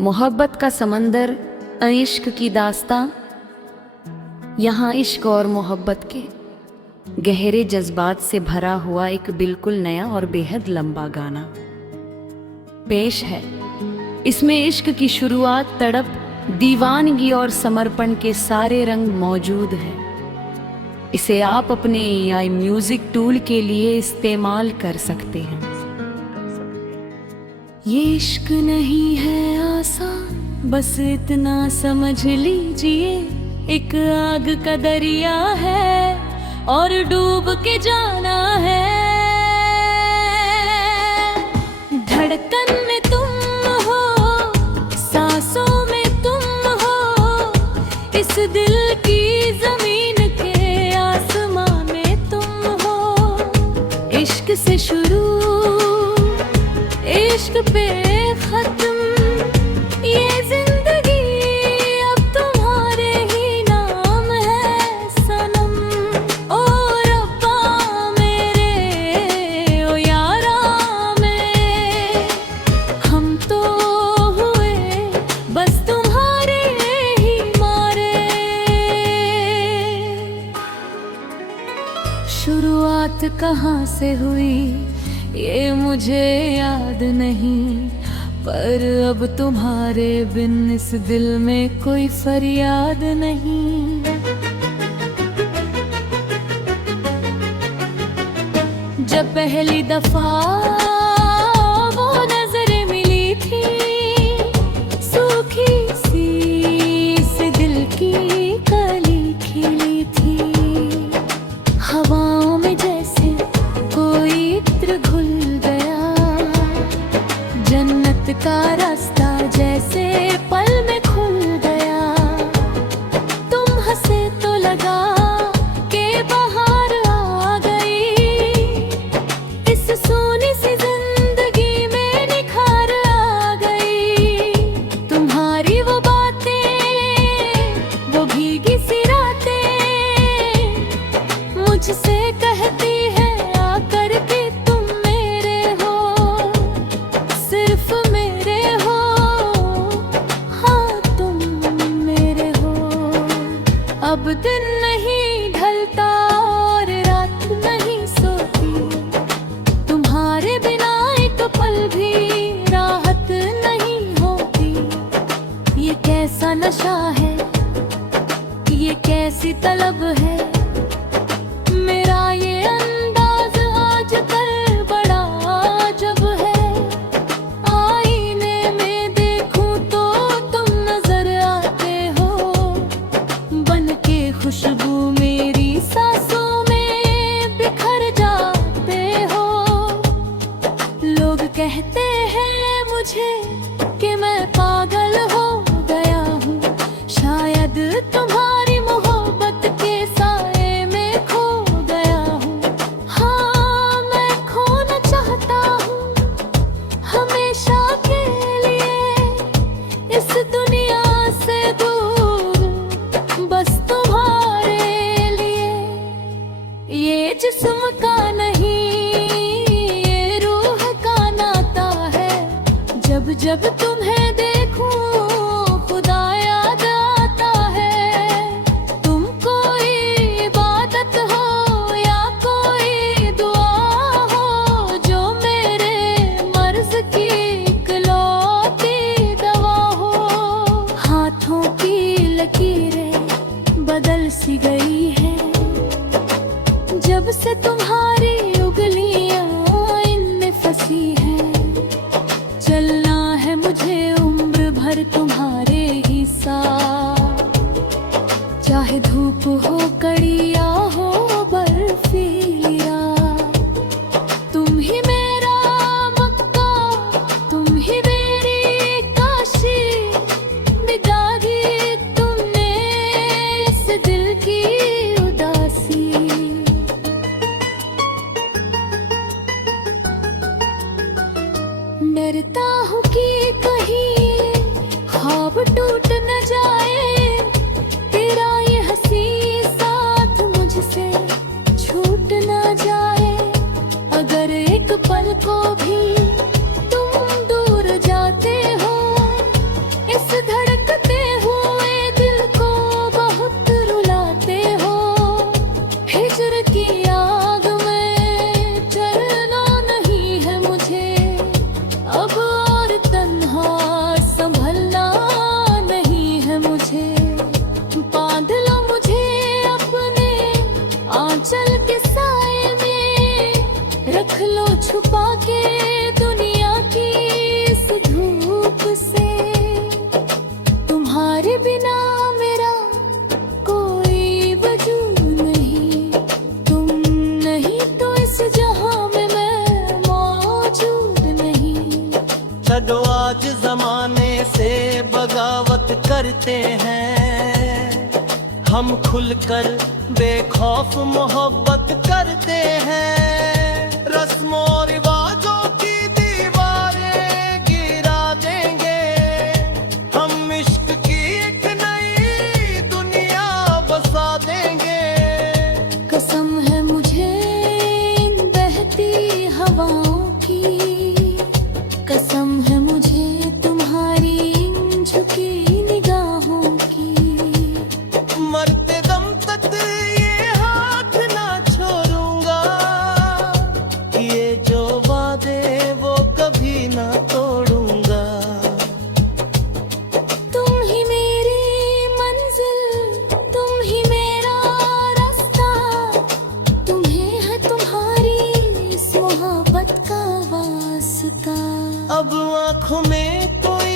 मोहब्बत का समंदर, इश्क की दास्तां। यहाँ इश्क और मोहब्बत के गहरे जज्बात से भरा हुआ एक बिल्कुल नया और बेहद लंबा गाना पेश है। इसमें इश्क की शुरुआत, तड़प, दीवानगी और समर्पण के सारे रंग मौजूद हैं। इसे आप अपने AI म्यूजिक टूल के लिए इस्तेमाल कर सकते हैं। ये इश्क नहीं है आसान, बस इतना समझ लीजिए, एक आग का दरिया है और डूब के जाना है। धड़कन में तुम हो, सांसों में तुम हो, इस दिल की जमीन के आसमां में तुम हो। इश्क से शुरू, इश्क पे खत्म, ये जिंदगी अब तुम्हारे ही नाम है सनम। ओ रब्बा मेरे, ओ यारा मेरे, हम तो हुए बस तुम्हारे ही मारे। शुरुआत कहाँ से हुई ये मुझे याद नहीं, पर अब तुम्हारे बिन इस दिल में कोई फरियाद नहीं। जब पहली दफा वो नजरें मिली थी, सूखी सी इस दिल की कली खिली थी। हवाओं में जैसे कोई इत्र घुल गया, जन्नत का रास्ता जैसे पल में खुल गया। तुम हंसे तो लगा के बाहर आ गई, इस सोनी सी जिंदगी में निखार आ गई। तुम्हारी वो बातें, वो भीगी सी रातें मुझसे कहती है आकर के तुम मेरे हो, सिर्फ मेरे हो, हाँ तुम मेरे हो। अब दिन नहीं ढलता और रात नहीं सोती, तुम्हारे बिना एक पल भी राहत नहीं होती। ये कैसा नशा है, ये कैसी तलब है, मेरा ये अंदाज आजकल बड़ा अजब है। आईने में देखूं तो तुम नजर आते हो, बन के खुशबू मेरी सांसों में बिखर जाते हो। लोग कहते हैं मुझे कि मैं पागल हो गया हूँ, शायद तुम्हारी मोहब्बत के साए में खो गया हूँ। हाँ मैं खोना चाहता हूँ हमेशा के लिए, इस दुनिया से दूर बस तुम्हारे लिए। ये जिस्म का नहीं, ये रूह का नाता है। जब जब तुम्हें देखूं खुदा याद आता है। तुम कोई इबादत हो या कोई दुआ हो, जो मेरे मर्ज की इकलौती दवा हो। हाथों की लकीरें बदल सी गई हैं, जब से तुम्हारी उंगलियां इनमें फंसी हैं। चलना है मुझे उम्र भर तुम्हारे ही साथ, चाहे धूप हो कड़ी या हो बर्फीली रात। तुम ही मेरा मक्का, तुम ही मेरी काशी, मिटाई तुमने इस दिल की उदासी। डरता हूँ कि कहीं ख्वाब टूट न जाए, तेरा ये हंसी साथ मुझसे छूट न जाए। अगर एक पल को भी तुम दूर जाते हो, करते हैं, हम खुलकर बेखौफ मोहब्बत करते हैं। रस्मों रिवाजों की दीवारें गिरा देंगे, हम इश्क की एक नई दुनिया बसा देंगे। कसम है मुझे इन बहती हवाओं की, कसम है मुझे तुम्हारी इन झुकी निगाहों की। मरते दम तक ये हाथ ना छोड़ूंगा, ये जो वादे वो कभी ना तोड़ूंगा। तुम ही मेरी मंजिल, तुम ही मेरा रास्ता, तुम्हें है तुम्हारी इस मोहब्बत का वास्ता। अब आँखों में कोई